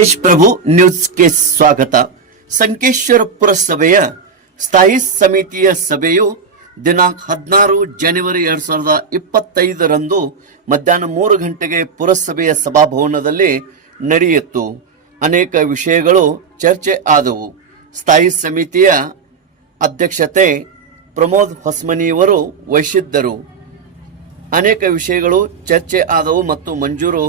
ಸಂಕೇಶ್ ಪ್ರಭು ನ್ಯೂಸ್ಗೆ ಸ್ವಾಗತ. ಸಂಕೇಶ್ವರ ಪುರಸಭೆಯ ಸ್ಥಾಯಿ ಸಮಿತಿಯ ಸಭೆಯು ದಿನಾಂಕ ಹದಿನಾರು ಜನವರಿ ಎರಡ್ ಸಾವಿರದ ಇಪ್ಪತ್ತೈದರಂದು ಮಧ್ಯಾಹ್ನ ಮೂರು ಗಂಟೆಗೆ ಪುರಸಭೆಯ ಸಭಾಭವನದಲ್ಲಿ ನಡೆಯಿತು. ಅನೇಕ ವಿಷಯಗಳು ಚರ್ಚೆ ಆದವು. ಸ್ಥಾಯಿ ಸಮಿತಿಯ ಅಧ್ಯಕ್ಷತೆ ಪ್ರಮೋದ್ ಹೊಸ್ಮನಿಯವರು ವಹಿಸಿದ್ದರು. ಅನೇಕ ವಿಷಯಗಳು ಚರ್ಚೆ ಆದವು ಮತ್ತು ಮಂಜೂರು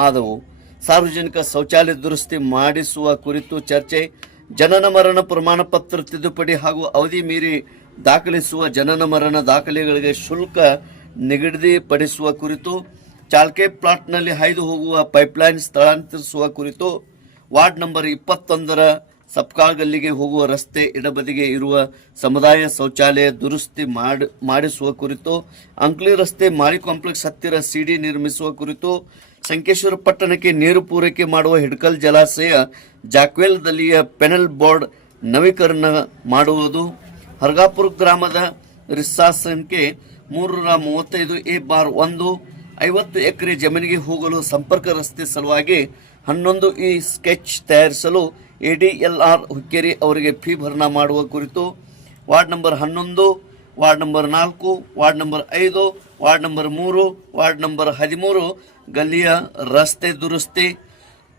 ಆದವು. ಸಾರ್ವಜನಿಕ ಶೌಚಾಲಯ ದುರಸ್ತಿ ಮಾಡಿಸುವ ಕುರಿತು ಚರ್ಚೆ, ಜನನ ಮರಣ ಪ್ರಮಾಣ ಪತ್ರ ತಿದ್ದುಪಡಿ ಹಾಗೂ ಅವಧಿ ಮೀರಿ ದಾಖಲಿಸುವ ಜನನ ಮರಣ ದಾಖಲೆಗಳಿಗೆ ಶುಲ್ಕ ನಿಗದಿಪಡಿಸುವ ಕುರಿತು, ಚಾಲ್ಕೆ ಪ್ಲಾಟ್ನಲ್ಲಿ ಹಾಯ್ದು ಹೋಗುವ ಪೈಪ್ಲೈನ್ ಸ್ಥಳಾಂತರಿಸುವ ಕುರಿತು, ವಾರ್ಡ್ ನಂಬರ್ ಇಪ್ಪತ್ತೊಂದರ ಸಪ್ಕಾಳ್ಗಲ್ಲಿಗೆ ಹೋಗುವ ರಸ್ತೆ ಎಡಬದಿಗೆ ಇರುವ ಸಮುದಾಯ ಶೌಚಾಲಯ ದುರಸ್ತಿ ಮಾಡ್, ಮಾಡಿಸುವ ಕುರಿತು, ಅಂಕ್ಲಿ ರಸ್ತೆ ಮಾರಿ ಕಾಂಪ್ಲೆಕ್ಸ್ ಹತ್ತಿರ ಸಿಡಿ ನಿರ್ಮಿಸುವ ಕುರಿತು ಸಂಕೇಶ್ವರ ಪಟ್ಟಣಕ್ಕೆ ನೀರು ಪೂರೈಕೆ ಮಾಡುವ ಹಿಡ್ಕಲ್ ಜಲಾಶಯ ಜಾಕ್ವೆಲ್ದಲ್ಲಿಯ ಪೆನಲ್ ಬೋರ್ಡ್ ನವೀಕರಣ ಮಾಡುವುದು. ಹರ್ಗಾಪುರ ಗ್ರಾಮದ ರಿಸ್ಸಾಸನ್ಗೆ ಮೂರರ ಮೂವತ್ತೈದು ಎ ಬಾರ್ ಒಂದು ಐವತ್ತು ಎಕರೆ ಜಮೀನಿಗೆ ಹೋಗಲು ಸಂಪರ್ಕ ರಸ್ತೆ ಸಲುವಾಗಿ ಹನ್ನೊಂದು ಈ ಸ್ಕೆಚ್ ತಯಾರಿಸಲು A D L R Hukkeri ಅವರಿಗೆ ಫೀ ಭರಣ ಮಾಡುವ ಕುರಿತು ವಾರ್ಡ್ ನಂಬರ್ ಹನ್ನೊಂದು, ವಾರ್ಡ್ ನಂಬರ್ ನಾಲ್ಕು, ವಾರ್ಡ್ ನಂಬರ್ ಐದು, ವಾರ್ಡ್ ನಂಬರ್ ಮೂರು, ವಾರ್ಡ್ ನಂಬರ್ ಹದಿಮೂರು ಗಲ್ಲಿಯ ರಸ್ತೆ ದುರಸ್ತಿ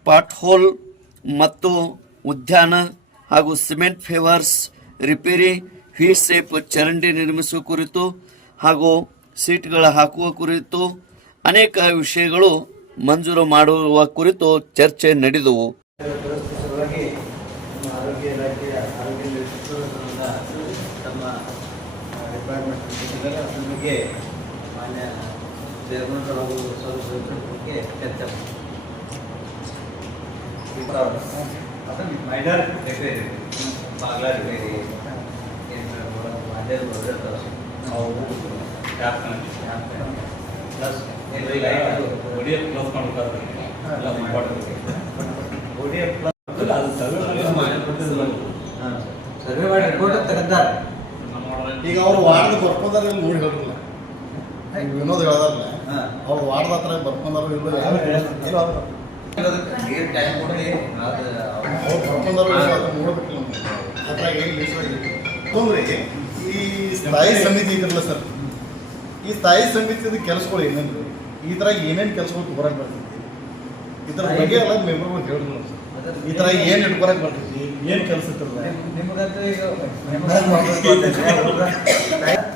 ಪಾಟ್ ಹೋಲ್ ಮತ್ತು ಉದ್ಯಾನ ಹಾಗೂ ಸಿಮೆಂಟ್ ಫೇವರ್ಸ್ ರಿಪೇರಿ ಹೀಟ್ ಸೇಪ್ ಚರಂಡಿ ನಿರ್ಮಿಸುವ ಕುರಿತು ಹಾಗೂ ಸೀಟ್ಗಳ ಹಾಕುವ ಕುರಿತು ಅನೇಕ ವಿಷಯಗಳು ಮಂಜೂರು ಮಾಡುವ ಕುರಿತು ಚರ್ಚೆ ನಡೆದವು. ಮಾನ್ಯ ಟ್ಯಾಪ್ ಕನೆಕ್ಷನ್ ಪ್ಲಸ್ ಲೈಟ್ ಒಡಿಯ ಕ್ಲೋಸ್ ಮಾಡ್ಬೇಕಾದ್ರೆ ಎಲ್ಲ ಇಂಪಾರ್ಟೆಂಟ್ ಓಡಿಎ ಅದು ಸರ್ವೆ ಸರ್ವೆ ಮಾಡಿ ರಿಪೋರ್ಟ್ ಈಗ ಅವ್ರು ವಾರದ ಬರ್ಕೊಂಡ್ರೆ ನೋಡಿ ಈಗ ವಿನೋದ್ ಹೇಳ್ದಾರಲ್ಲ ಅವ್ರು ವಾರದ ಹತ್ರ ಬರ್ಕೊಂಡವ್ರು ಇಲ್ಲ ಅವ್ರು. ಅದು ಅದ್ರಾಗ ಏನು ತೊಂದ್ರೆ ಈ ಸ್ಥಾಯಿ ಸಮಿತಿ ಇದ್ರಲ್ಲ ಸರ್ ಈ ಸ್ಥಾಯಿ ಸಮಿತಿದ ಕೆಲಸಗಳು ಈ ಇದ್ರಾಗ ಏನೇನು ಕೆಲಸಗಳು ಹೊರಗೆ ಬರ್ತೈತಿ ಇದ್ರ ಬಗ್ಗೆ ಎಲ್ಲ ಮೆಂಬರ್ಗಳು ಹೇಳಿದ್ರು ಸರ್. ಈ ಥರ ಏನು ಇಟ್ಕೊಳಕ್ ಬರ್ತೈತಿ ಏನ್ ಕೆಲಸ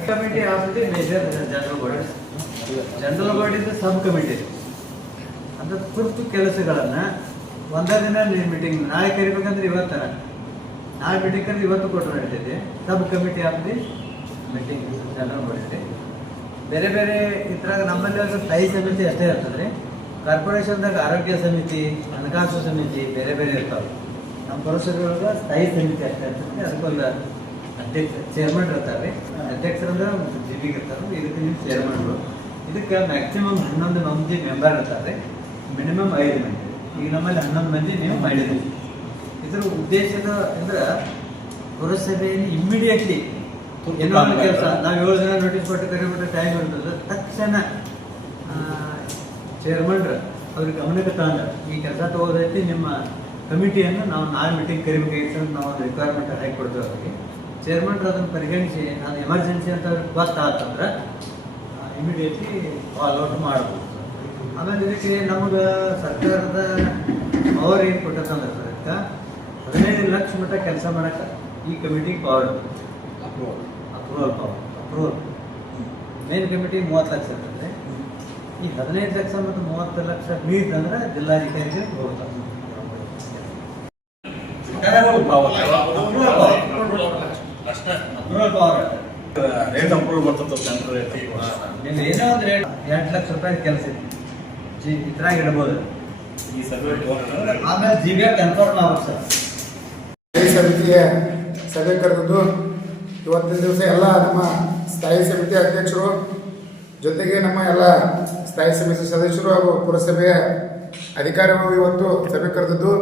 ಕಮಿಟಿ ಆಗುತ್ತೆ major general body general body sub committee ಅಂತ ತುರ್ತು ಕೆಲಸಗಳನ್ನ ಒಂದೇ ದಿನ ಮೀಟಿಂಗ್ ನಾಳೆ ಕರಿಬೇಕಂದ್ರೆ ಇವತ್ತರ ನಾಳೆ ಮೀಟಿಂಗ್ ಅಂದ್ರೆ ಇವತ್ತು ಕೊಟ್ಟು ನಡೀತೈತೆ. Sub committee of the meeting general body ಬೇರೆ ಬೇರೆ ಇದ್ರಾಗ ನಮ್ಮಲ್ಲಿ ಒಂದು ಸ್ಥಾಯಿ ಸಮಿತಿ ಅಷ್ಟೇ ಇರ್ತದೆ ಕಾರ್ಪೊರೇಷನ್ದಾಗ ಆರೋಗ್ಯ ಸಮಿತಿ ಹಣಕಾಸು ಸಮಿತಿ ಬೇರೆ ಬೇರೆ ಇರ್ತಾವೆ ನಮ್ಮ ಪುರಸಭೆಯೊಳಗೆ ಸ್ಥಾಯಿ ಸಮಿತಿ ಅಂತ ಇರ್ತದೆ ಅದಕ್ಕೊಂದು ಅಧ್ಯಕ್ಷ ಚೇರ್ಮನ್ ಇರ್ತಾರೆ ಅಧ್ಯಕ್ಷರಂದ್ರೆ ಜಿಬಿಗೆ ಇರ್ತಾರೆ ಇದಕ್ಕೆ ನೀವು ಚೇರ್ಮನ್ಗಳು ಇದಕ್ಕೆ ಮ್ಯಾಕ್ಸಿಮಮ್ ಹನ್ನೊಂದು ಮಂದಿ ಮೆಂಬರ್ ಇರ್ತಾರೆ ಮಿನಿಮಮ್ ಐದು ಮಂದಿ. ಈಗ ನಮ್ಮಲ್ಲಿ ಹನ್ನೊಂದು ಮಂದಿ ನೀವು ಮಾಡಿದ್ರಿ ಇದರ ಉದ್ದೇಶದ ಅಂದ್ರೆ ಪುರಸಭೆಯಲ್ಲಿ ಇಮ್ಮಿಡಿಯೇಟ್ಲಿ ಏನೋ ಒಂದು ಕೆಲಸ. ನಾವು ಏಳು ಜನ ನೋಟಿಸ್ ಕೊಟ್ಟು ಕರೆ ಟೈಮ್ ಇರ್ತದೆ. ತಕ್ಷಣ ಚೇರ್ಮನ್ರು ಅವ್ರಿಗೆ ಗಮನಕ್ಕೆ ತಗೊಂಡ ಈ ಕೆಲಸ ತಗೋದೈತಿ ನಿಮ್ಮ ಕಮಿಟಿಯನ್ನು ನಾವು ನಾಳೆ ಮೀಟಿಂಗ್ ಕರಿಬೇಕಾಗಿತ್ತು ಅಂತ ನಾವು ಒಂದು ರಿಕ್ವೈರ್ಮೆಂಟ್ ಹಾಕಿ ಕೊಡ್ತೇವೆ ಅವರಿಗೆ. ಚೇರ್ಮನ್ರು ಅದನ್ನು ಪರಿಗಣಿಸಿ ನಾನು ಎಮರ್ಜೆನ್ಸಿ ಅಂತ ಗೊತ್ತಾತಂದ್ರೆ ಇಮಿಡಿಯೇಟ್ಲಿ ಫಾಲೋ ಔಟ್ ಮಾಡ್ಬೋದು ಆಮೇಲೆ ಇದಕ್ಕೆ ನಮಗೆ ಸರ್ಕಾರದ ಪವರ್ ಏನು ಕೊಟ್ಟಂದ್ರೆ ಅದಕ್ಕೆ ಹದಿನೈದು ಲಕ್ಷ ಮಟ್ಟ ಕೆಲಸ ಮಾಡಕ್ಕೆ ಈ ಕಮಿಟಿಗೆ power approval power approval main committee ಮೂವತ್ತು ಲಕ್ಷ ಇರ್ತದೆ. ಈ ಹದಿನೈದು ಲಕ್ಷ ಮತ್ತು ಮೂವತ್ತು ಲಕ್ಷ ಮೀರಿದಂದ್ರೆ ಜಿಲ್ಲಾಧಿಕಾರಿಗೆ ಹೋಗ್ತಾರೆ. ರೇಟ್ ಅಪ್ರೂವ್ ಬರ್ತದೆ ಏನೋ ಒಂದು ರೇಟ್ ಎಂಟು ಲಕ್ಷ ರೂಪಾಯಿ ಕೆಲಸ ಇದೆ. ಜಿ ಇದ್ರಾಗ ಇಡ್ಬೋದು. ಈ ಸರ್ವೆ ತಗೊಂಡ್ರೆ ಆಮೇಲೆ ಜಿ ಬಿ ಕನ್ಫರ್ಮ್ ಆಗುತ್ತೆ ಸರ್. ಸಮಿತಿಯ ಸಭೆ ಕರೆದಿದ್ದು ಇವತ್ತಿನ ದಿವಸ ಎಲ್ಲ ನಮ್ಮ ಸ್ಥಾಯಿ ಸಮಿತಿ ಅಧ್ಯಕ್ಷರು ಜೊತೆಗೆ ನಮ್ಮ ಎಲ್ಲ ಸ್ಥಾಯಿ ಸಮಿತಿ ಸದಸ್ಯರು ಹಾಗೂ ಪುರಸಭೆಯ ಅಧಿಕಾರಿಗಳು ಇವತ್ತು ಸಭೆ ಕರೆದಿದ್ದು.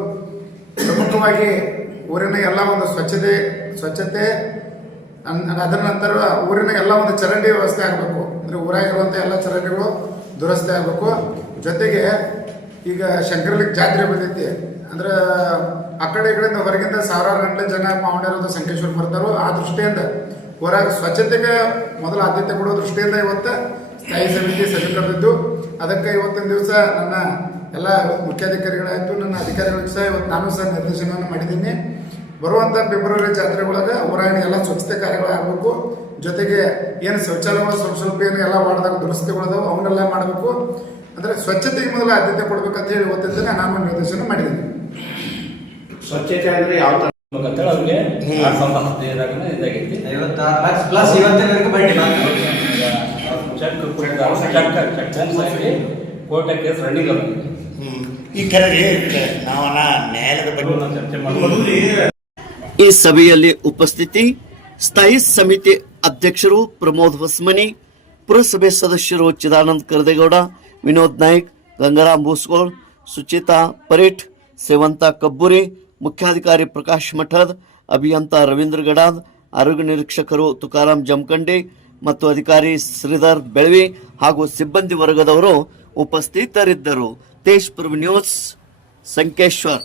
ಪ್ರಮುಖವಾಗಿ ಊರಿನ ಎಲ್ಲ ಒಂದು ಸ್ವಚ್ಛತೆ ಸ್ವಚ್ಛತೆ ಅದರ ನಂತರ ಊರಿನ ಎಲ್ಲ ಒಂದು ಚರಂಡಿ ವ್ಯವಸ್ಥೆ ಆಗಬೇಕು. ಅಂದರೆ ಊರಾಗಿರುವಂಥ ಎಲ್ಲ ಚರಂಡಿಗಳು ದುರಸ್ತಿ ಆಗಬೇಕು. ಜೊತೆಗೆ ಈಗ ಶಂಕರಲಿಂಗ ಜಾತ್ರೆ ಬಂದೈತಿ. ಅಂದ್ರೆ ಆ ಕಡೆ ಕಡೆಯಿಂದ ಹೊರಗಿಂದ ಸಾವಿರಾರು ಗಂಟೆ ಜನ ಪಾವಣೆರೋದು ಸಂಕೇಶ್ವರ ಬರ್ತಾರೋ ಆ ದೃಷ್ಟಿಯಿಂದ, ಹೊರಗೆ ಸ್ವಚ್ಛತೆಗೆ ಮೊದಲ ಆದ್ಯತೆ ಕೊಡೋ ದೃಷ್ಟಿಯಿಂದ ಇವತ್ತು ಸ್ಥಾಯಿ ಸಮಿತಿ ಸಭೆ ಕರೆದಿದ್ದು. ಅದಕ್ಕೆ ಇವತ್ತಿನ ದಿವಸ ನನ್ನ ಎಲ್ಲ ಮುಖ್ಯಾಧಿಕಾರಿಗಳಾಯಿತು ನನ್ನ ಅಧಿಕಾರಿಗಳಿಗೆ ಸಹ ಇವತ್ತು ನಾನು ಸಹ ನಿರ್ದೇಶನವನ್ನು ಮಾಡಿದ್ದೀನಿ. ಬರುವಂಥ ಫೆಬ್ರವರಿ ಜಾತ್ರೆ ಒಳಗೆ ಊರಾಯಣ ಎಲ್ಲ ಸ್ವಚ್ಛತೆ ಕಾರ್ಯಗಳಾಗಬೇಕು ಜೊತೆಗೆ ಏನು ಶೌಚಾಲಯಗಳು ಸ್ವಲ್ಪ ಸ್ವಲ್ಪ ಏನು ಎಲ್ಲ ವಾರ್ಡ್ದಾಗ ದುರಸ್ತಿಗಳದಾವೆ ಅವನ್ನೆಲ್ಲ ಮಾಡಬೇಕು. ಅಂದರೆ ಸ್ವಚ್ಛತೆಗೆ ಮೊದಲು ಆದ್ಯತೆ ಕೊಡಬೇಕಂತ ಹೇಳಿ ಇವತ್ತಿನ ನಾನು ನಿರ್ದೇಶನ ಮಾಡಿದ್ದೀನಿ. ಸ್ವಚ್ಛತೆ ಅಂದರೆ ಯಾವ ಥರ ಅಂತೇಳಿ ಅವ್ರಿಗೆ? ಐವತ್ತಾರು ಲಕ್ಷ ಪ್ಲಸ್ ಇವತ್ತಿನವರೆಗೂ ಬಡ್ಡಿ ಚೆಕ್ ಕೋರ್ಟ್ ಕೇಸ್ ರನ್ನಿಂಗ್ ಈ ನ್ಯಾಯಾಲಯದ ಬಗ್ಗೆ ಈ ಸಭೆಯಲ್ಲಿ ಉಪಸ್ಥಿತಿ ಸ್ಥಾಯಿ ಸಮಿತಿ ಅಧ್ಯಕ್ಷರು ಪ್ರಮೋದ್ ಹೊಸ್ಮನಿ ಪುರಸಭೆ ಸದಸ್ಯರು ಚಿದಾನಂದ ಕರದೇಗೌಡ ವಿನೋದ್ ನಾಯ್ಕ್ ಗಂಗಾರಾಮ್ ಭೂಸ್ಗೋಳ್ ಸುಚಿತಾ ಪರೇಟ್ ಸೇವಂತ ಕಬ್ಬುರಿ ಮುಖ್ಯಾಧಿಕಾರಿ ಪ್ರಕಾಶ್ ಮಠದ್ ಅಭಿಯಂತ ರವೀಂದ್ರ ಗಡಾದ್ ಆರೋಗ್ಯ ನಿರೀಕ್ಷಕರು ತುಕಾರಾಮ್ ಜಮಖಂಡಿ ಮತ್ತು ಅಧಿಕಾರಿ ಶ್ರೀಧರ್ ಬೆಳವಿ ಹಾಗೂ ಸಿಬ್ಬಂದಿ ವರ್ಗದವರು ಉಪಸ್ಥಿತರಿದ್ದರು. Tejpur news Sankeshwar.